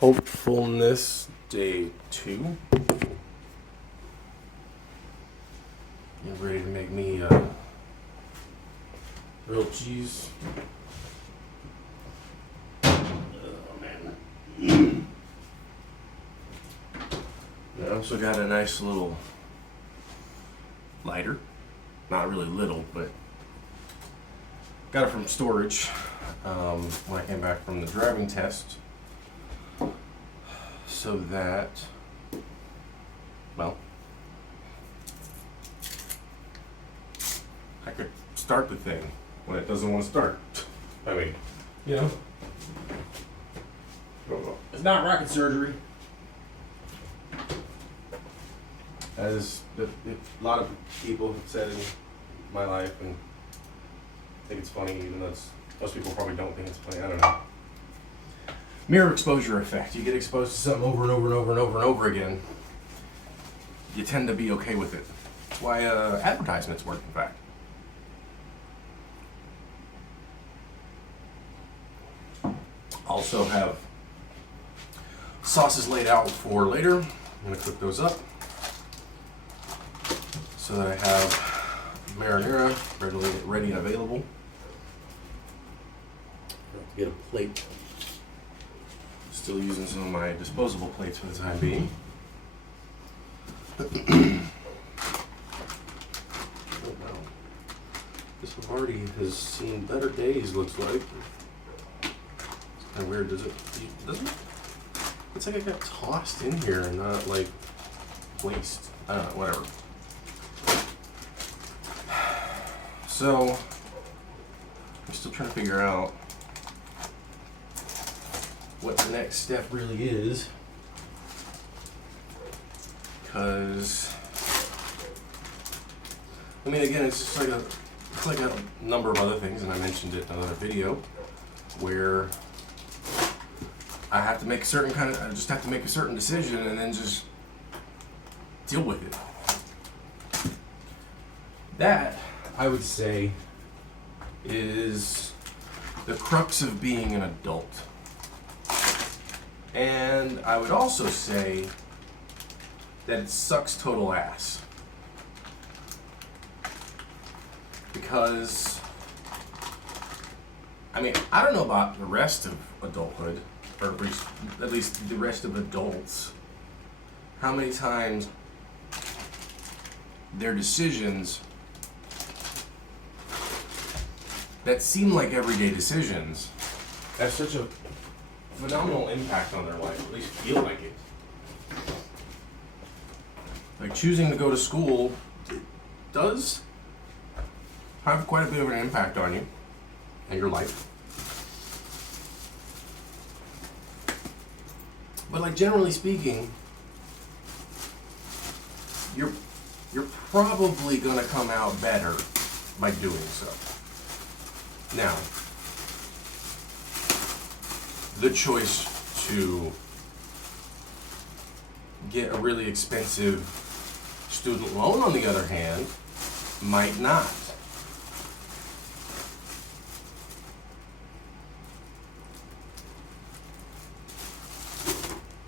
Hopefulness Day 2. You ready to make me grilled cheese? Oh man. I also got a nice little lighter. Not really little, but got it from storage when I came back from the driving test. So that, well, I could start the thing when it doesn't want to start. I mean, you know, it's not rocket surgery. As a lot of people have said in my life, and I think it's funny, even though most people probably don't think it's funny. I don't know. Mirror exposure effect. You get exposed to something over and over and over and over and over again. You tend to be okay with it. That's why advertisements work, in fact. Also have sauces laid out for later. I'm going to cook those up so that I have marinara ready and available. I have to get a plate. Still using some of my disposable plates for the time being. Oh wow. This one already has seen better days, looks like. It's kind of weird, doesn't it? It's like it got tossed in here and not like waste. I don't know, whatever. So, I'm still trying to figure out what the next step really is, because I mean, again, it's just like a number of other things, and I mentioned it in another video where I have to make I just have to make a certain decision and then just deal with it. That, I would say, is the crux of being an adult. And I would also say that it sucks total ass. Because, I mean, I don't know about the rest of adulthood, or at least the rest of adults, how many times their decisions that seem like everyday decisions have such a phenomenal impact on their life, at least feel like it. Like choosing to go to school does have quite a bit of an impact on you and your life. But like generally speaking, you're probably gonna come out better by doing so. Now, the choice to get a really expensive student loan, on the other hand, might not.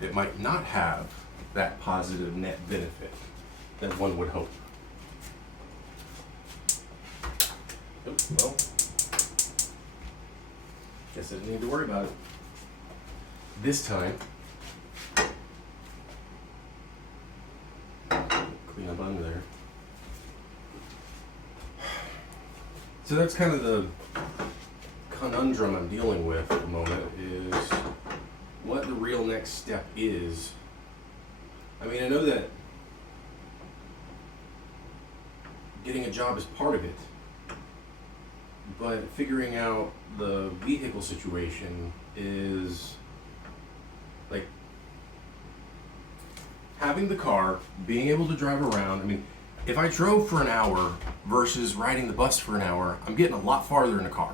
It might not have that positive net benefit that one would hope. Well, guess I didn't need to worry about it. This time, clean up under there. So that's kind of the conundrum I'm dealing with at the moment, is what the real next step is. I mean, I know that getting a job is part of it, but figuring out the vehicle situation is like having the car, being able to drive around. I mean, if I drove for an hour versus riding the bus for an hour, I'm getting a lot farther in the car.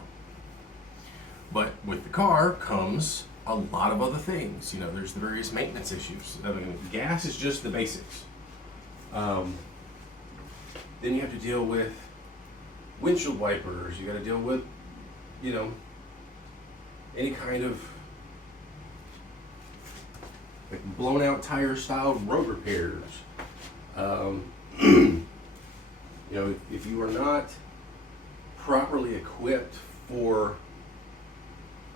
But with the car comes a lot of other things. You know, there's the various maintenance issues. I mean, gas is just the basics. Then you have to deal with windshield wipers. You got to deal with, you know, any kind of like blown out tire style road repairs. You know, if you are not properly equipped for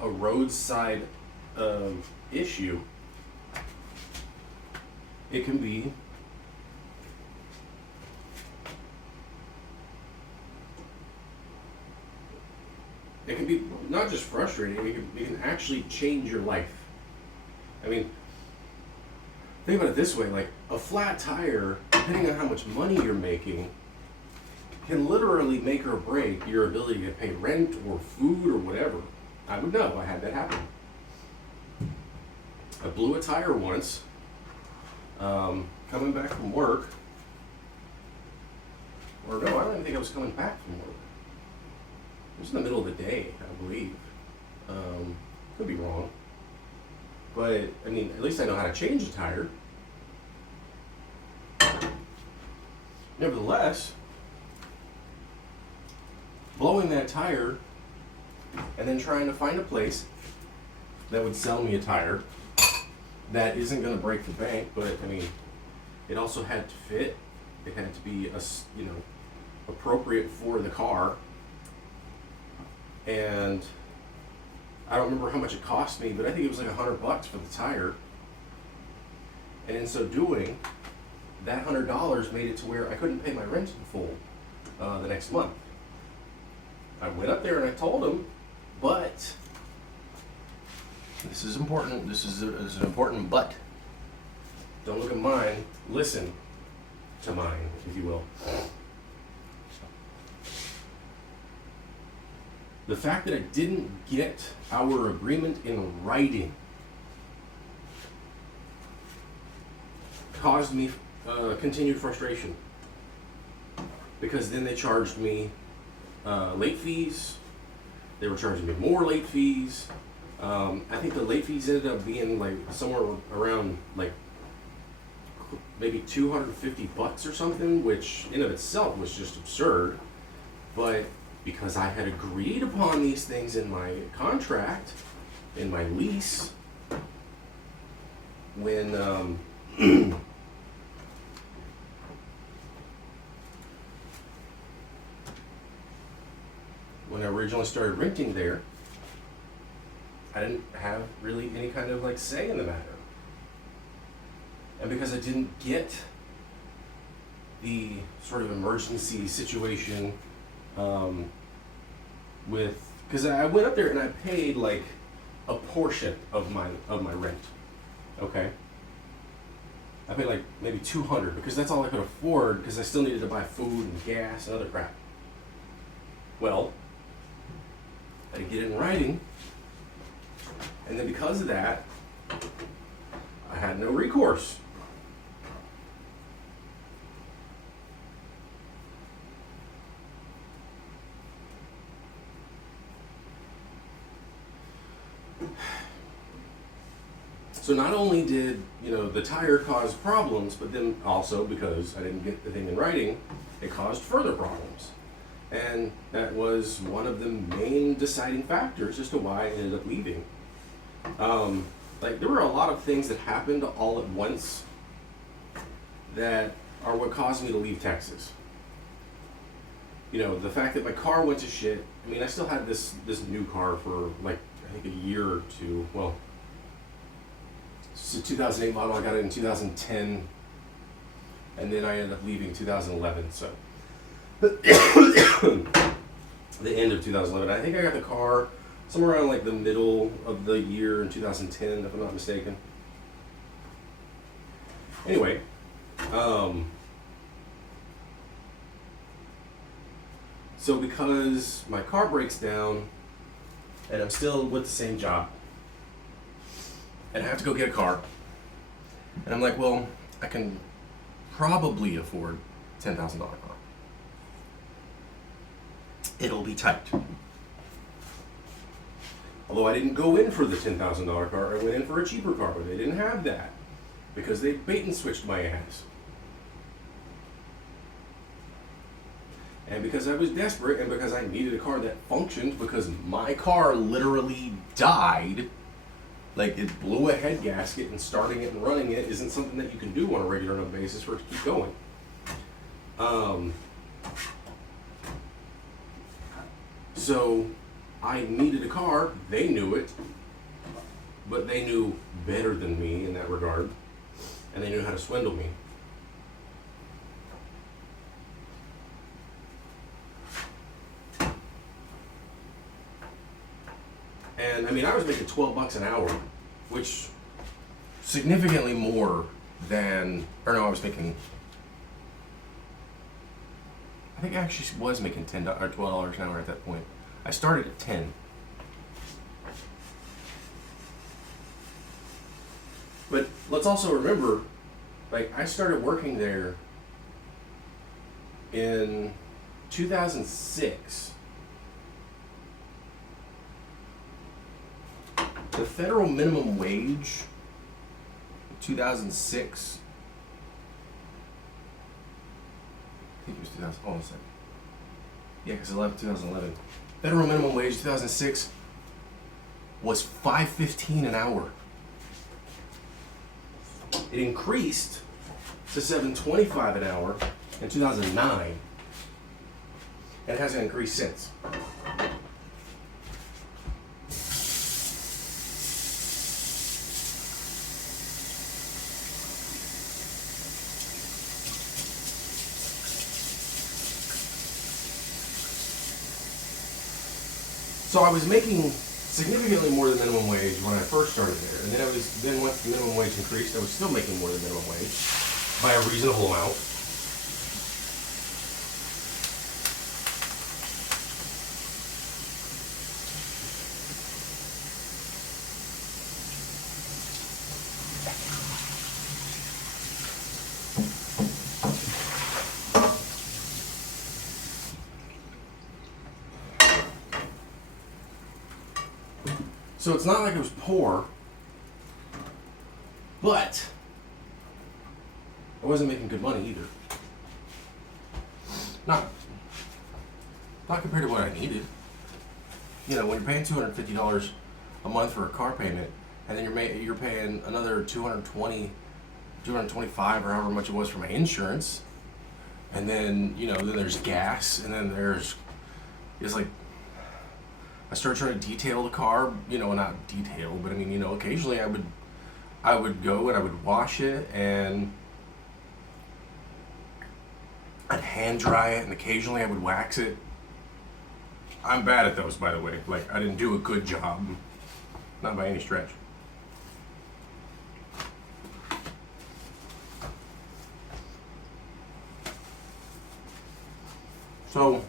a roadside issue, it can be not just frustrating, it can actually change your life. I mean, think about it this way, like a flat tire, depending on how much money you're making, can literally make or break your ability to pay rent or food or whatever. I would know, I had that happen. I blew a tire once, coming back from work. Or no, I don't even think I was coming back from work. It was in the middle of the day, I believe. Could be wrong. But, I mean, at least I know how to change a tire. Nevertheless, blowing that tire and then trying to find a place that would sell me a tire that isn't going to break the bank, but I mean, it also had to fit. It had to be, appropriate for the car. And I don't remember how much it cost me, but I think it was like $100 for the tire. And in so doing, that $100 made it to where I couldn't pay my rent in full the next month. I went up there and I told him, but this is important. This is an important but. Don't look at mine. Listen to mine, if you will. The fact that I didn't get our agreement in writing caused me continued frustration, because then they charged me late fees. They were charging me more late fees. I think the late fees ended up being like somewhere around like maybe $250 or something, which in of itself was just absurd. But because I had agreed upon these things in my contract, in my lease, when when I originally started renting there, I didn't have really any kind of like say in the matter. And because I didn't get the sort of emergency situation because I went up there and I paid like a portion of my rent. Okay, I paid like maybe $200 because that's all I could afford, because I still needed to buy food and gas and other crap. Well, I didn't get it in writing, and then because of that, I had no recourse. So not only did, the tire cause problems, but then also because I didn't get the thing in writing, it caused further problems. And that was one of the main deciding factors as to why I ended up leaving. There were a lot of things that happened all at once that are what caused me to leave Texas. The fact that my car went to shit. I mean, I still had this new car for like, I think a year or two. Well, it's a 2008 model. I got it in 2010, and then I ended up leaving 2011. So the end of 2011. I think I got the car somewhere around like the middle of the year in 2010, if I'm not mistaken. Anyway, so because my car breaks down and I'm still with the same job, and I have to go get a car, and I'm like, well, I can probably afford a $10,000 car. It'll be tight. Although I didn't go in for the $10,000 car, I went in for a cheaper car, but they didn't have that because they bait and switched my ass. And because I was desperate, and because I needed a car that functioned, because my car literally died Like, it blew a head gasket, and starting it and running it isn't something that you can do on a regular enough basis for it to keep going. So I needed a car. They knew it, but they knew better than me in that regard, and they knew how to swindle me. And I mean, I was making $12 an hour, which significantly more than, or no, I was making, I think I actually was making $10 or $12 an hour at that point. I started at 10. But let's also remember, like, I started working there in 2006. The federal minimum wage, 2006. I think it was 2000. Hold on a second. Yeah, because 2011. Federal minimum wage 2006 was $5.15 an hour. It increased to $7.25 an hour in 2009, and it hasn't increased since. So I was making significantly more than minimum wage when I first started there, and then once the minimum wage increased, I was still making more than minimum wage by a reasonable amount. So it's not like it was poor, but I wasn't making good money either. Not compared to what I needed. You know, when you're paying $250 a month for a car payment, and then you're paying another $220, $225, or however much it was for my insurance, and then then there's gas, and then it's like, I started trying to detail the car, not detail, but I mean, occasionally I would go and I would wash it, and I'd hand dry it, and occasionally I would wax it. I'm bad at those, by the way. Like, I didn't do a good job, not by any stretch. So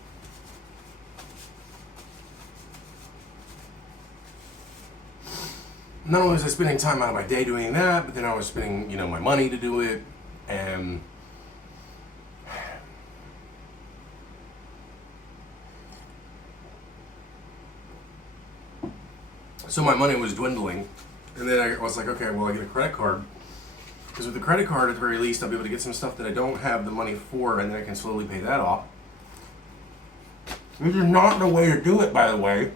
not only was I spending time out of my day doing that, but then I was spending, my money to do it, and so my money was dwindling. And then I was like, okay, well, I get a credit card, because with the credit card, at the very least, I'll be able to get some stuff that I don't have the money for, and then I can slowly pay that off. This is not the way to do it, by the way.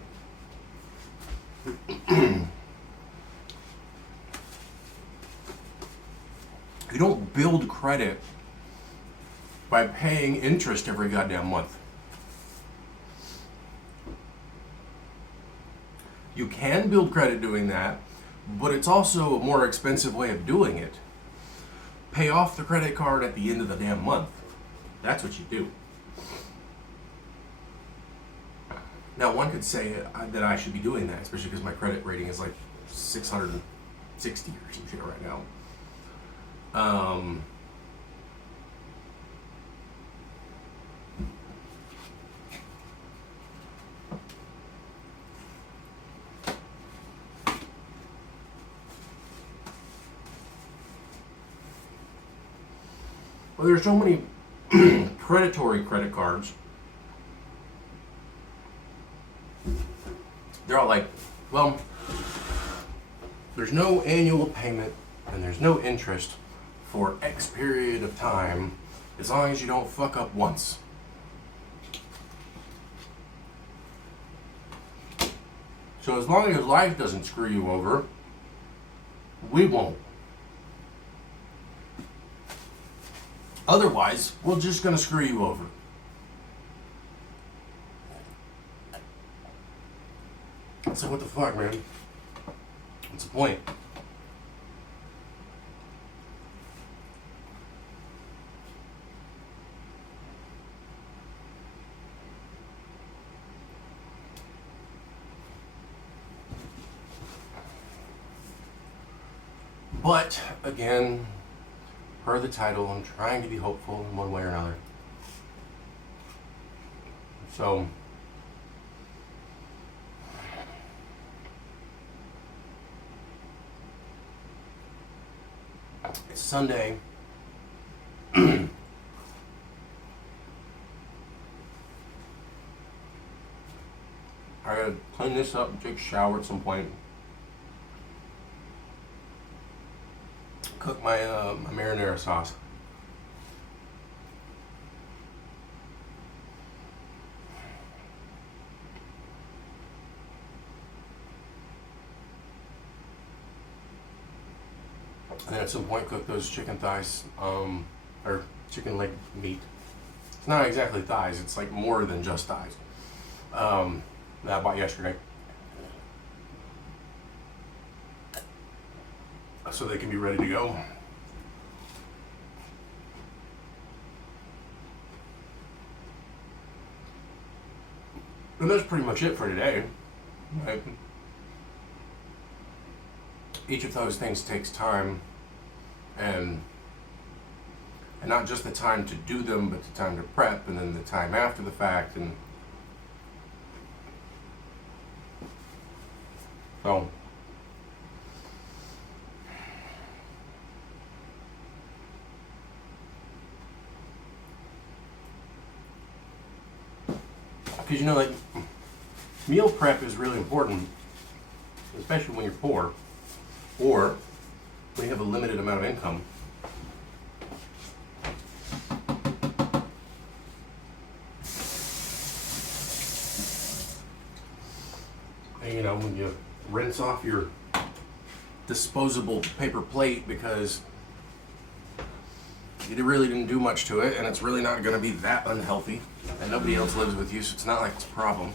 You don't build credit by paying interest every goddamn month. You can build credit doing that, but it's also a more expensive way of doing it. Pay off the credit card at the end of the damn month. That's what you do. Now, one could say that I should be doing that, especially because my credit rating is like 660 or some shit right now. Well, there's so many predatory credit cards. They're all like, well, there's no annual payment and there's no interest for X period of time, as long as you don't fuck up once. So as long as life doesn't screw you over, We won't. Otherwise, we're just gonna screw you over. So what the fuck, man? What's the point? But again, per the title, I'm trying to be hopeful in one way or another. So it's Sunday. I gotta clean this up and take a shower at some point. Cook my my marinara sauce. And then at some point cook those chicken thighs, or chicken leg meat. It's not exactly thighs, it's like more than just thighs. That I bought yesterday. So they can be ready to go. And that's pretty much it for today. Right? Each of those things takes time, and not just the time to do them, but the time to prep, and then the time after the fact, and so because like meal prep is really important, especially when you're poor or when you have a limited amount of income. And when you rinse off your disposable paper plate because you really didn't do much to it, and it's really not going to be that unhealthy, and nobody else lives with you, so it's not like it's a problem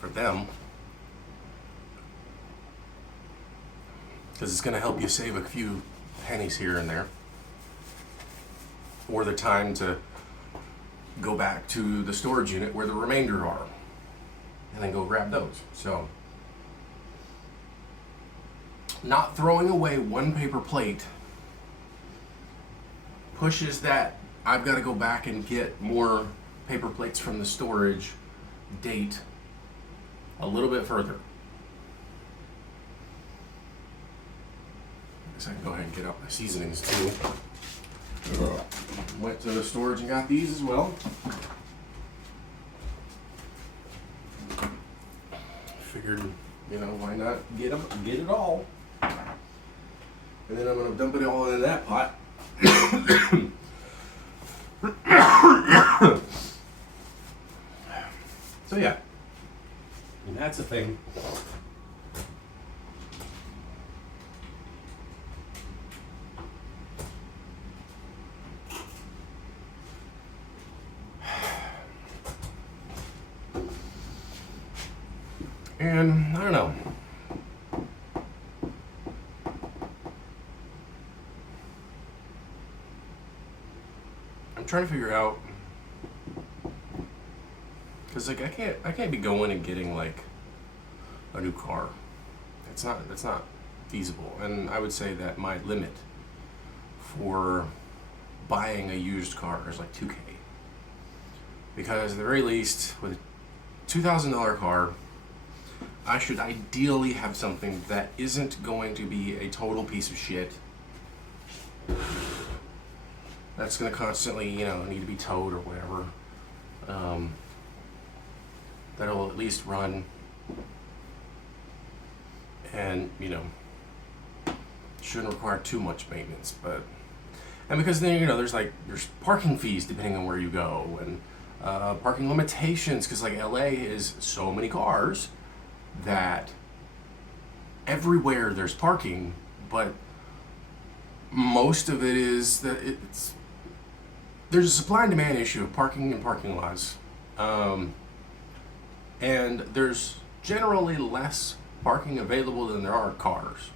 for them, because it's going to help you save a few pennies here and there, or the time to go back to the storage unit where the remainder are and then go grab those. So not throwing away one paper plate pushes that I've got to go back and get more paper plates from the storage date a little bit further. I guess I can go ahead and get out my seasonings too. Went to the storage and got these as well. Figured, why not get it all? And then I'm gonna dump it all in that pot. So yeah, and that's a thing. And I don't know. I'm trying to figure out, because I can't be going and getting like a new car. That's not feasible. And I would say that my limit for buying a used car is like $2,000. Because at the very least, with a $2,000 car, I should ideally have something that isn't going to be a total piece of shit. That's going to constantly, need to be towed or whatever. That'll at least run. And, shouldn't require too much maintenance. And because then, there's parking fees depending on where you go. And parking limitations, because like LA is so many cars that everywhere there's parking, but most of it is that there's a supply and demand issue of parking and parking lots, and there's generally less parking available than there are cars.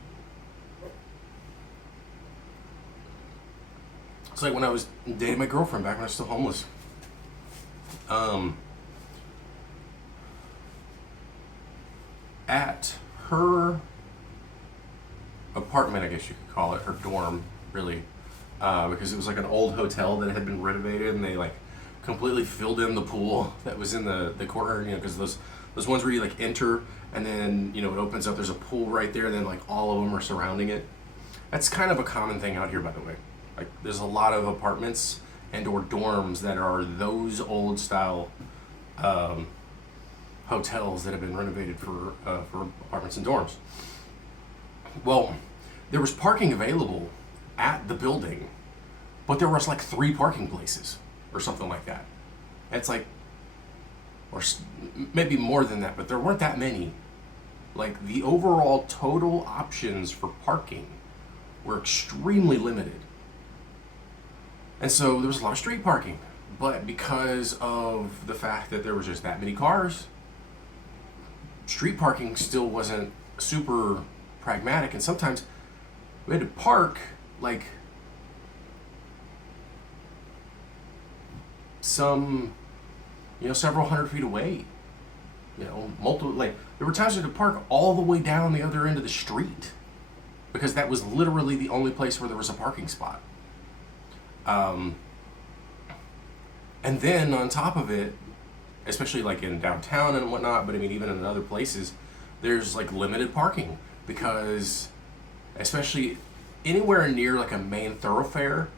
It's like when I was dating my girlfriend back when I was still homeless. At her apartment, I guess you could call it, her dorm, really, because it was like an old hotel that had been renovated, and they like completely filled in the pool that was in the corner, because those ones where you like enter and then it opens up, there's a pool right there, and then like all of them are surrounding it. That's kind of a common thing out here, by the way. Like there's a lot of apartments and or dorms that are those old style hotels that have been renovated for apartments and dorms. Well, there was parking available at the building, but there was like 3 parking places or something like that. And it's like, or maybe more than that, but there weren't that many. Like the overall total options for parking were extremely limited. And so there was a lot of street parking, but because of the fact that there was just that many cars, street parking still wasn't super pragmatic, and sometimes we had to park like some, several hundred feet away. Multiple, like there were times we had to park all the way down the other end of the street because that was literally the only place where there was a parking spot. And then on top of it, especially like in downtown and whatnot, but I mean even in other places, there's like limited parking because, especially anywhere near like a main thoroughfare,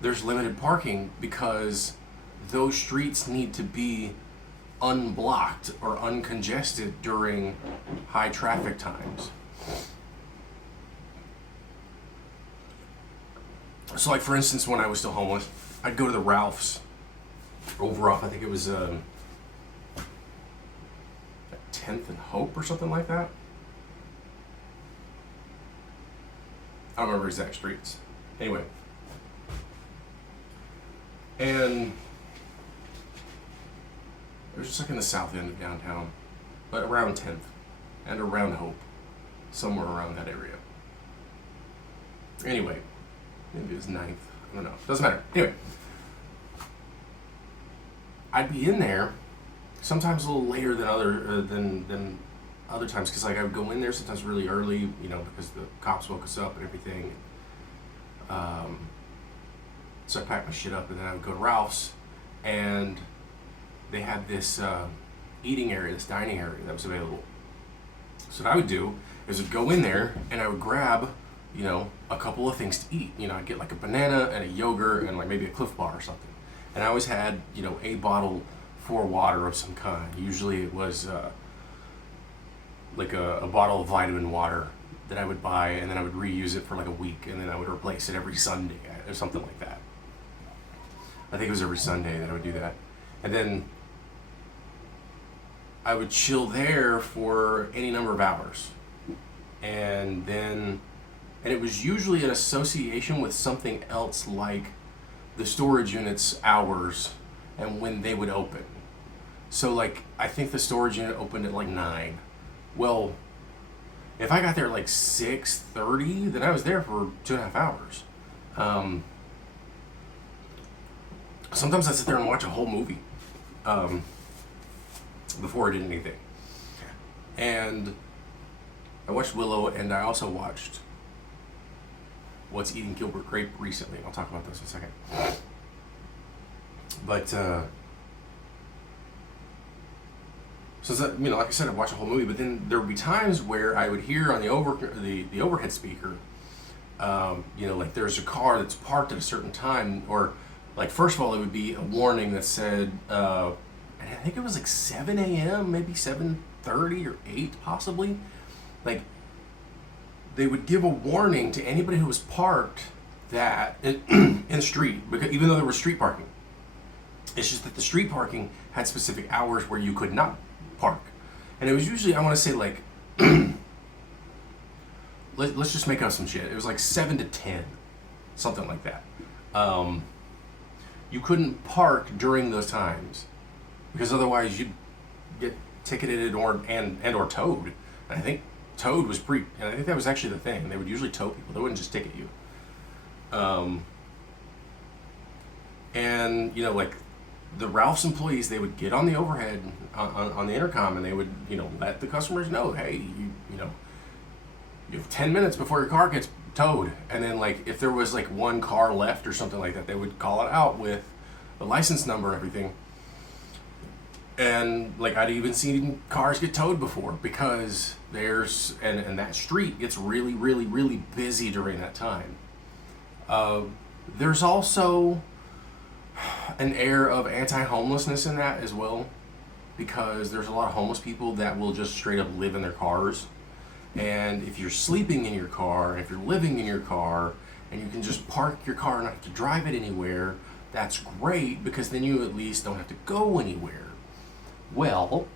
there's limited parking because those streets need to be unblocked or uncongested during high traffic times. So like for instance, when I was still homeless, I'd go to the Ralph's over off, I think it was 10th and Hope or something like that. I don't remember exact streets. Anyway. And it was just like in the south end of downtown, but around 10th and around Hope, somewhere around that area. Anyway, maybe it was 9th. I don't know. Doesn't matter. Anyway, I'd be in there sometimes a little later than other times because like I would go in there sometimes really early, because the cops woke us up and everything. So I packed my shit up and then I would go to Ralph's, and they had this eating area, this dining area that was available. So what I would do is I'd go in there and I would grab, a couple of things to eat. I'd get like a banana and a yogurt and like maybe a Cliff Bar or something. And I always had, a bottle for water of some kind. Usually it was like a bottle of vitamin water that I would buy, and then I would reuse it for like a week, and then I would replace it every Sunday or something like that. I think it was every Sunday that I would do that. And then I would chill there for any number of hours. And it was usually an association with something else like the storage unit's hours and when they would open. So like, I think the storage unit opened at like 9. Well, if I got there at like 6:30, then I was there for 2.5 hours. Sometimes I'd sit there and watch a whole movie before I did anything. And I watched Willow, and I also watched What's Eating Gilbert Grape recently. I'll talk about this in a second. But so that, like I said, I'd watch a whole movie, but then there would be times where I would hear on the overhead speaker, like there's a car that's parked at a certain time, or like first of all it would be a warning that said, and I think it was like 7 a.m., maybe 7:30 or 8 possibly, like they would give a warning to anybody who was parked that in the street, because even though there was street parking, it's just that the street parking had specific hours where you could not park. And it was usually, I want to say like let's just make up some shit. It was like 7 to 10, something like that. You couldn't park during those times because otherwise you'd get ticketed or towed. And I think towed was and I think that was actually the thing. They would usually tow people. They wouldn't just ticket you. And you know, like the Ralph's employees, they would get on the overhead on the intercom, and they would, you know, let the customers know, hey, you know, you have 10 minutes before your car gets towed. And then, like, if there was like one car left or something like that, they would call it out with the license number and everything. And like, I'd even seen cars get towed before because and that street gets really, really, really busy during that time. There's also an air of anti-homelessness in that as well, because there's a lot of homeless people that will just straight up live in their cars. And if you're sleeping in your car, if you're living in your car, and you can just park your car and not have to drive it anywhere, that's great, because then you at least don't have to go anywhere. Well,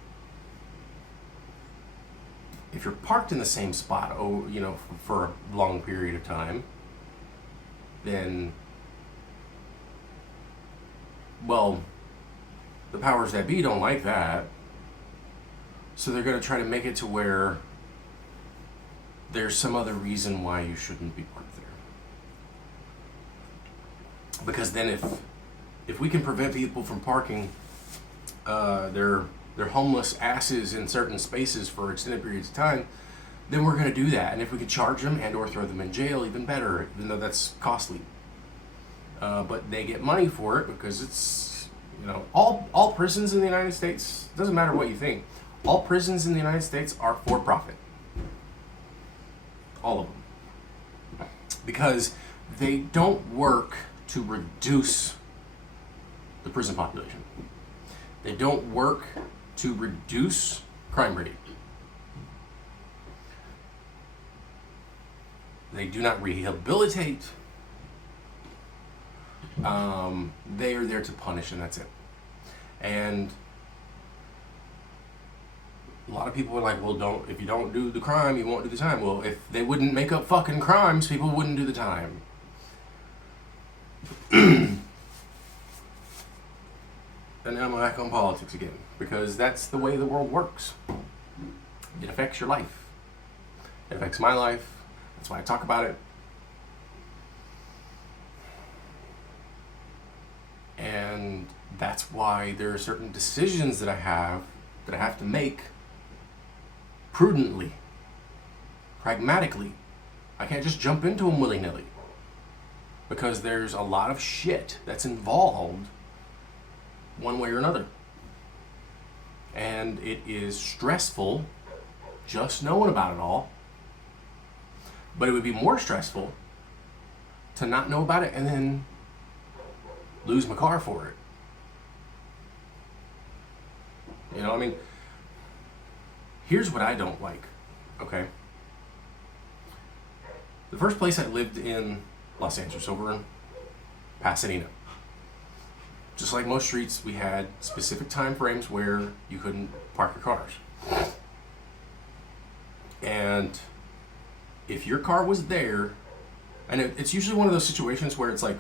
if you're parked in the same spot, you know, for a long period of time, then, well, the powers that be don't like that. So they're going to try to make it to where there's some other reason why you shouldn't be parked there. Because then if we can prevent people from parking their homeless asses in certain spaces for extended periods of time, then we're going to do that. And if we can charge them and or throw them in jail, even better, even though that's costly. But they get money for it because it's, you know, all prisons in the United States, doesn't matter what you think, all prisons in the United States are for profit. All of them. Because they don't work to reduce the prison population. They don't work to reduce crime rate. They do not rehabilitate. They are there to punish, and that's it. And a lot of people are like, well, if you don't do the crime, you won't do the time. Well, if they wouldn't make up fucking crimes, people wouldn't do the time. And now I'm back on politics again, because that's the way the world works. It affects your life. It affects my life. That's why I talk about it. And that's why there are certain decisions that I have to make prudently, pragmatically. I can't just jump into them willy-nilly, because there's a lot of shit that's involved one way or another. And it is stressful just knowing about it all. But it would be more stressful to not know about it and then lose my car for it. You know, I mean, here's what I don't like, okay? The first place I lived in Los Angeles, over in Pasadena. Just like most streets, we had specific time frames where you couldn't park your cars. And if your car was there, and it's usually one of those situations where it's like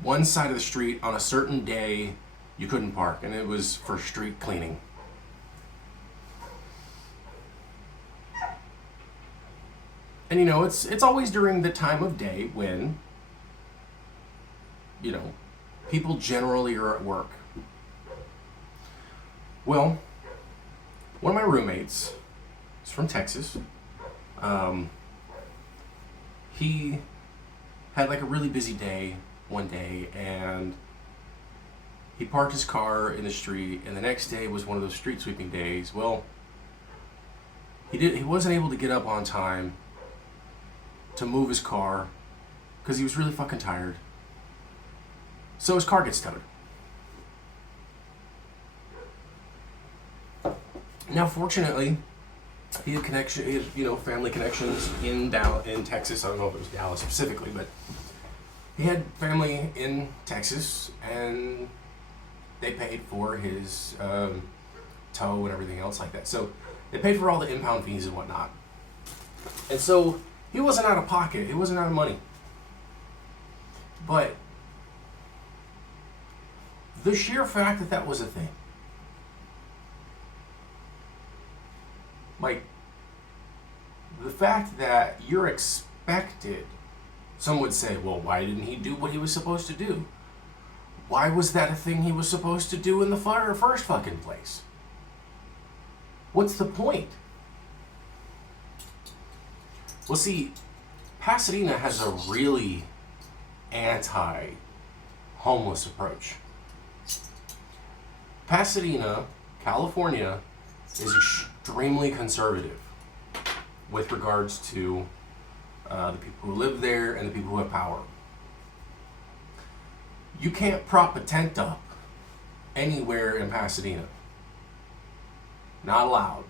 one side of the street on a certain day you couldn't park, and it was for street cleaning. And you know, it's always during the time of day when, you know, people generally are at work. Well, one of my roommates is from Texas. He had like a really busy day one day, and he parked his car in the street, and the next day was one of those street sweeping days. Well, he wasn't able to get up on time to move his car because he was really fucking tired. So his car gets towed. Now, fortunately, he had family connections in Texas. I don't know if it was Dallas specifically, but he had family in Texas, and they paid for his tow and everything else like that. So they paid for all the impound fees and whatnot. And so he wasn't out of pocket. He wasn't out of money. But the sheer fact that that was a thing, like the fact that you're expected, some would say, well, why didn't he do what he was supposed to do? Why was that a thing he was supposed to do in the first fucking place? What's the point? Well, see, Pasadena has a really anti-homeless approach. Pasadena, California, is extremely conservative with regards to the people who live there and the people who have power. You can't prop a tent up anywhere in Pasadena. Not allowed.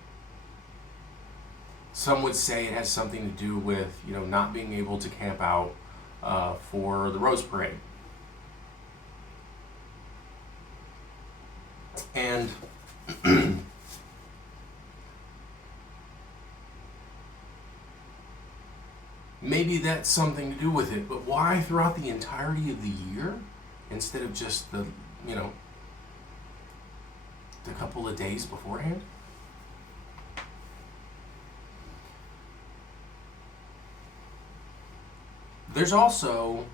Some would say it has something to do with, not being able to camp out for the Rose Parade. And maybe that's something to do with it, but why throughout the entirety of the year instead of just the couple of days beforehand? There's also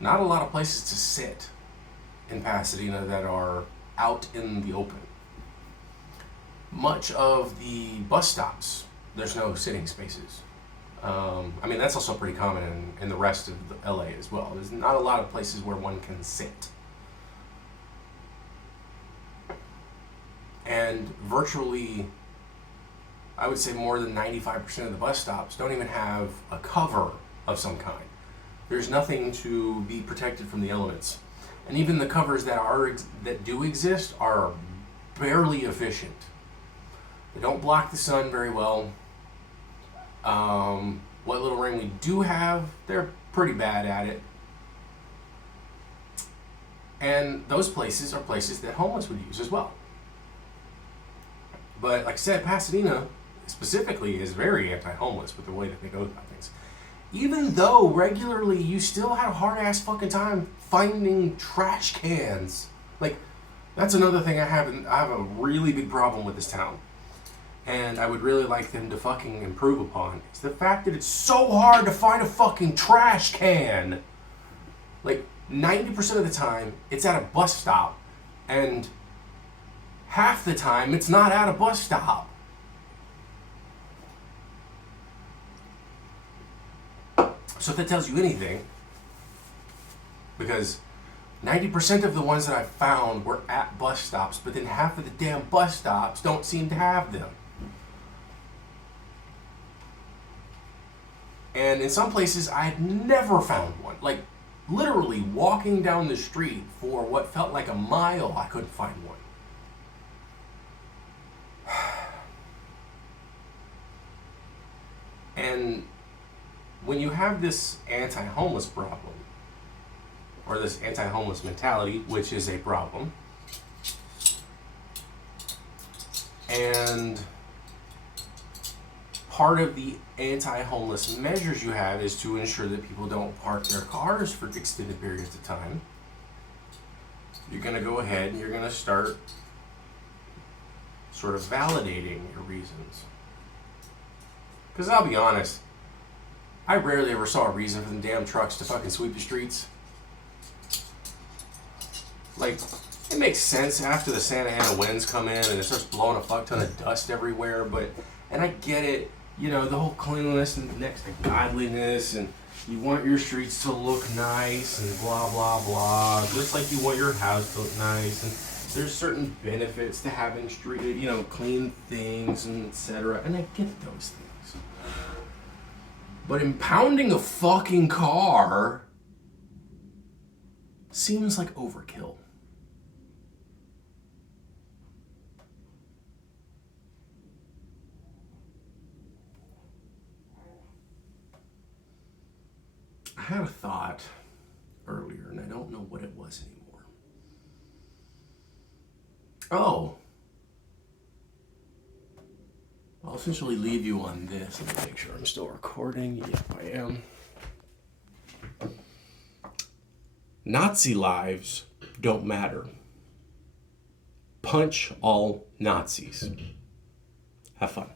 not a lot of places to sit in Pasadena that are out in the open. Much of the bus stops, there's no sitting spaces. That's also pretty common in the rest of LA as well. There's not a lot of places where one can sit. And virtually, I would say more than 95% of the bus stops don't even have a cover of some kind. There's nothing to be protected from the elements. And even the covers that do exist are barely efficient. They don't block the sun very well. What little rain we do have, they're pretty bad at it. And those places are places that homeless would use as well. But like I said, Pasadena specifically is very anti-homeless with the way that they go about things. Even though regularly you still have a hard-ass fucking time finding trash cans. Like, that's another thing I have a really big problem with this town. And I would really like them to fucking improve upon. It's the fact that it's so hard to find a fucking trash can. Like, 90% of the time, it's at a bus stop. And half the time, it's not at a bus stop. So if that tells you anything, because 90% of the ones that I found were at bus stops, but then half of the damn bus stops don't seem to have them. And in some places, I had never found one. Like, literally walking down the street for what felt like a mile, I couldn't find one. And when you have this anti-homeless problem, or this anti-homeless mentality, which is a problem, and part of the anti-homeless measures you have is to ensure that people don't park their cars for extended periods of time, you're going to go ahead and you're going to start sort of validating your reasons. Because I'll be honest, I rarely ever saw a reason for them damn trucks to fucking sweep the streets. Like, it makes sense after the Santa Ana winds come in and it starts blowing a fuck ton of dust everywhere, and I get it, the whole cleanliness and next to godliness, and you want your streets to look nice and blah, blah, blah, just like you want your house to look nice, and there's certain benefits to having clean things and etc. And I get those things. But impounding a fucking car seems like overkill. I had a thought earlier, and I don't know what it was anymore. Oh. essentially leave you on this. Let me make sure I'm still recording. Yep, I am. Nazi lives don't matter. Punch all Nazis. Have fun.